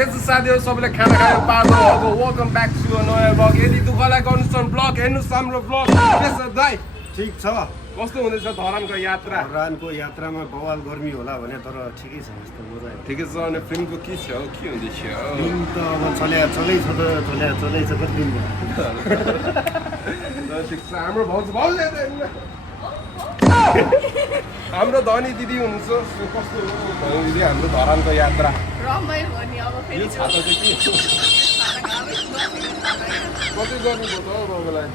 साथीहरु सबैले खाना खायो पार्नु अब वेलकम ब्याक टु अ नयाँ ब्लग यदि दुःखलाई गर्नुस् भने ब्लग हेर्नुस् हाम्रो ब्लग के छ दाइ ठीक छ कस्तो हुँदैछ धरानको यात्रा धरानको यात्रामा बवाल गर्मी होला भने तर ठिकै छ यस्तो मजा ठिकै छ अनि फिल्मको के छ के हुँदैछ फिल्म त अब चलै छ कति दिन ठिक छ हाम्रो भाउजू हाम्रो धनी दिदी हुनुहुन्छ कस्तो हो दिदी हाम्रो धरानको यात्रा रमाइलो हो नि अब फेरि छाता चाहिँ के कति गर्नुभयो त बाबुलाई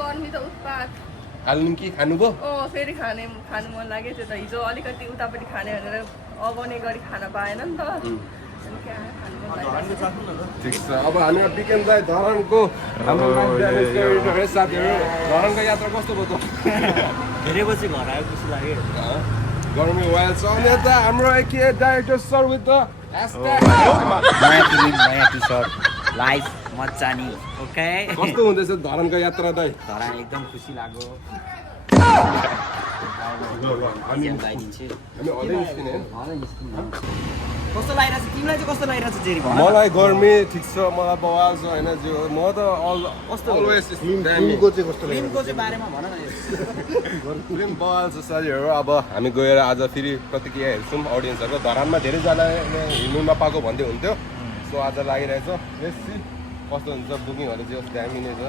गर्मी त उत्पात हाल्नु कि खानुभयो फेरि खानु मन लाग्यो त्यो त हिजो अलिकति उतापट्टि खाने भनेर अगाउने गरी खान पाएन नि त ठिक छ अब हामी बिकेन दाइ धरानको हाम्रो साथीहरू धरानको यात्रा कस्तो भयो त धेरै पछि घर आयो खुसी लाग्यो गर्मी वाइल छ अनि यता हाम्रो के director sir with the hashtag नयाँ फिल्म नयाँ टी-सर्ट लाइभ मचानी ओके कस्तो हुँदैछ धरानको यात्रा दाइ धरा एकदम खुसी लाग्यो हामी गाइदिन्छु हलै निस्किने कस्तो लागिरहेछ तिमीलाई चाहिँ कस्तो लागिरहेछ जेरी मलाई गर्मी ठिक छ मलाई बवाल छ होइन म त कस्तो अलवेज फिल्मको चाहिँ कस्तो फिल्मको चाहिँ बारेमा भन न फिल्म बवाल छ साथीहरू अब हामी गएर आज फेरि प्रतिक्रिया हेर्छौँ अडियन्सहरूको धरानमा धेरैजनाले हिँड्नु नपाएको भन्दै हुन्थ्यो सो आज लागिरहेछ बेसी कस्तो हुन्छ बुकिङहरू चाहिँ कस्तो दामी नै छ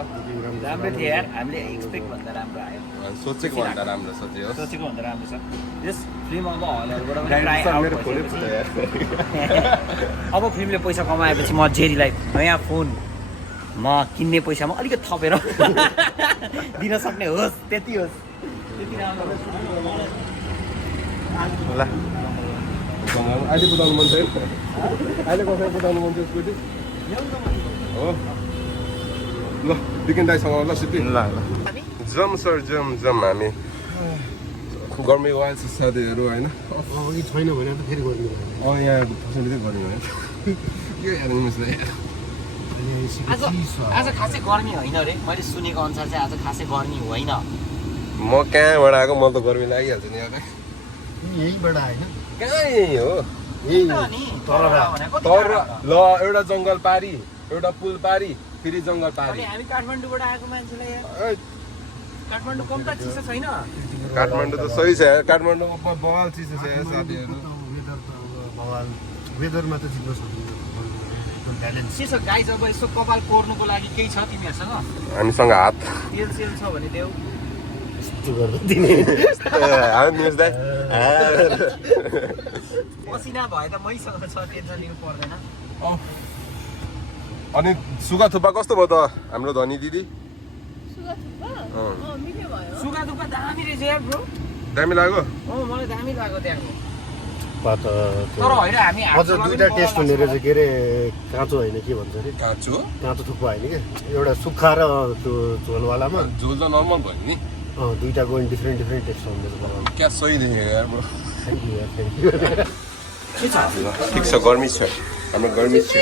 राम्रो थियो यार हामीले एक्सपेक्ट भन्दा राम्रो आयो सोचेको भन्दा राम्रो छ त्यो सोचेको भन्दा राम्रो छ यस फिल्म अब हलहरूबाट पनि मेरो फोनै फुट्यो यार अब फिल्मले पैसा कमाएपछि म जेरीलाई नयाँ फोन म किन्ने पैसामा अलिकति थपेर दिन सक्ने होस् त्यति होस् त्यति राम्रो ल अहिले बुझाउनु मन छैन अहिले कसरी बुझाउनु मन छ स्कुटी हो ल बिकिन दाइसँग ल सिपी ल जम सर जम हामी गर्मी वाइल छ साथीहरू होइन अघि छैन भने त फेरि गर्मी यहाँ फसेर गर्मी होइन के यार निमेशलाई आज खासै गर्मी होइन रे मैले सुनेको अनुसार चाहिँ आज खासै गर्मी होइन म कहाँबाट आएको मलाई त गर्मी लागिहाल्छ नि अब यहीँबाट होइन कहाँ यही हो तर ल एउटा जङ्गल पारी एउटा पुल पारी फेरि जङ्गल पारी हामी काठमाडौँबाट आएको मान्छेलाई काठमाडौँ कम त चिसो छैन काठमाडौँ त सही छ काठमाडौँमा बवाल चिसो छ साथीहरू वेदर त अब बवाल वेदरमा त जित्न सक्दैन ट्यालेन्ट के छ गाइज अब यसो कपाल कोर्नुको लागि केही छ तिमीहरूसँग हामीसँग हात तेल सेल छ भने देऊ यस्तो गर्दा दिने हामी निमेश दाइ पसिना भए त मैसँग छ टेन्सन लिनु पर्दैन अनि सुगा थुक्पा कस्तो भयो त हाम्रो धनी दिदी सुगा थुक्पा दामी रहेछ यार ब्रो दामी लाग्यो मलाई दामी लाग्यो त्यहाँको पात तर होइन हामी अझ दुईटा टेस्ट हुने रहेछ के अरे काँचो होइन के भन्छ अरे काँचो थुक्पा होइन कि एउटा सुक्खा र त्यो झोलवालामा झोल त नर्मल भयो नि दुईटाको डिफ्रेन्ट टेस्ट हुँदैछ क्या सही देखेको यार ब्रो थ्याङ्क यू यार थ्याङ्क यू ठिक छ गर्मी छ हाम्रो गर्मी छ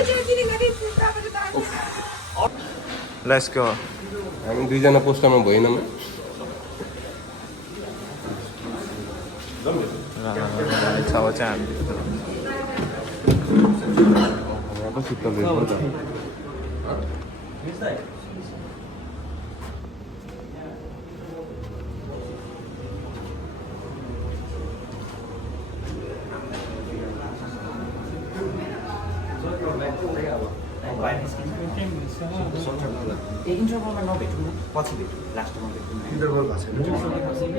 लेट्स गो हामी दुईजना पोस्टरमा भएनौँ इन्टरभलमा नभेटौँ न पछि भेटौँ लास्टमा भेटौँ इन्टरभल भएको छैन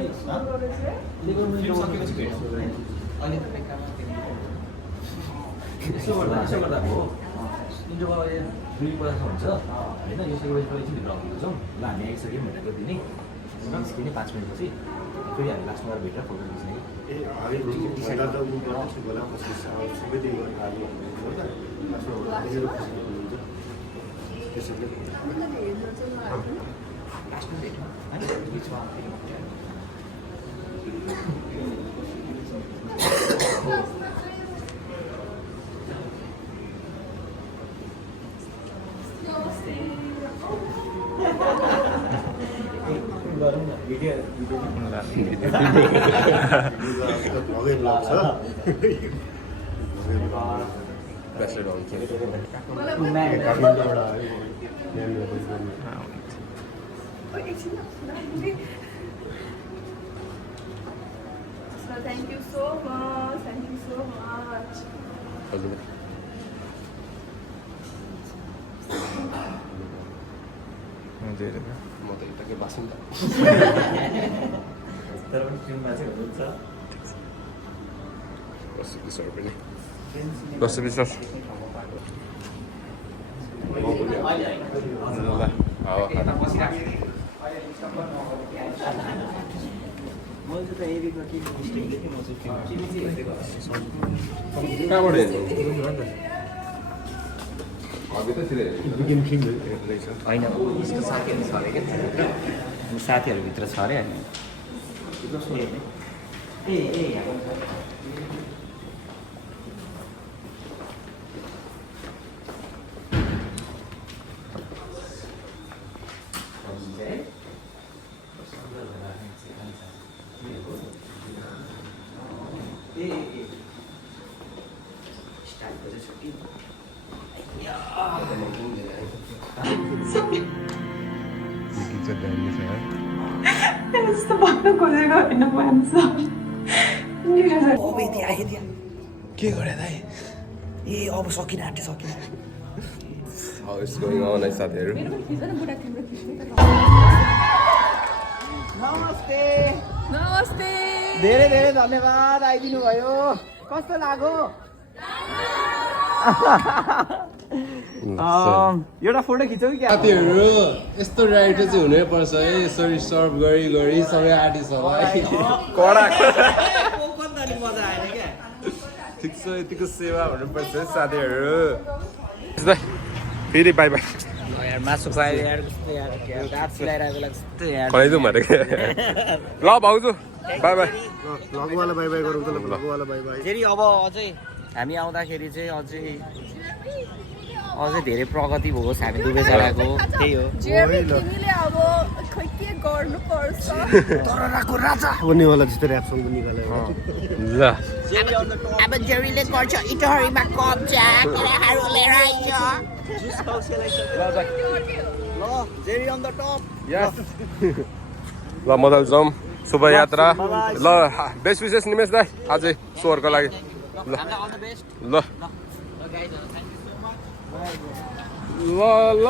यसो गर्दा हो इन्टरभल 2 बजेसम्म हुन्छ होइन यो सेकेन्ड भित्र आउँछौँ ल हामी आइसक्यौँ भनेको दिने निस्किने 5 मिनटपछि फेरि हामी लास्टमा भेटेर फोटो खिच्ने लास्टमा भेटौँ होइन बिचमा ब्रेसलेट आउँछ काठमाडौँबाट यहाँनिर पनि गर्नु। Thank you so much. Thank you so much. हजुर म त यताकै बासिन्दा तर पनि फिल्ममा चाहिँ हुनुहुन्छ 10-20 रुपियाँ 10-20 ल हावा खाना कहाँबाट हेर्नु अघि ततिर हेर्दैछ होइन उसको साथीहरू छ अरे क्या साथीहरूभित्र छ अरे होइन यस्तो भन्न खोजेको होइन म के गरे दाइ ए अब सकिन आँटे How is going on है साथीहरू नमस्ते नमस्ते धेरै धेरै धन्यवाद आइदिनु भयो कस्तो लाग्यो एउटा फोटो खिचौ कि साथीहरू यस्तो राइटर चाहिँ हुनैपर्छ है यसरी सर्भ गरी गरी सबै आर्टिस्टहरूलाई कडा मजा आएन क्या ठिक छ यतिको सेवा हुनुपर्छ है साथीहरू फेरि बाई बाई यार मासु खुवायो यार कस्तो यार दाँत सिलाइरहेको बेला कस्तो यार खनाइदिउँ भनेको ल भाउजू बाई बाई भ्लगवाला बाई बाई गरौँ त ल भ्लगवाला बाई बाई फेरि अब अझै हामी आउँदाखेरि चाहिँ अझै धेरै प्रगति होस् हामी दुवैजनाको त्यही हो तिमीले अब खै के गर्नुपर्छ तर राको राजा भन्नेवाला जस्तो ऱ्यापसँग निकाल्यो ल अब जेरीले गर्छ इटहरीमा कब्जा केटाहरूले आइज ल जेरी अन द टप यस ल मदल जाउँ शुभयात्रा ल बेस्ट विशेष निमेश दाई अझै सोहरको लागि ल अल द बेस्ट ल ल ल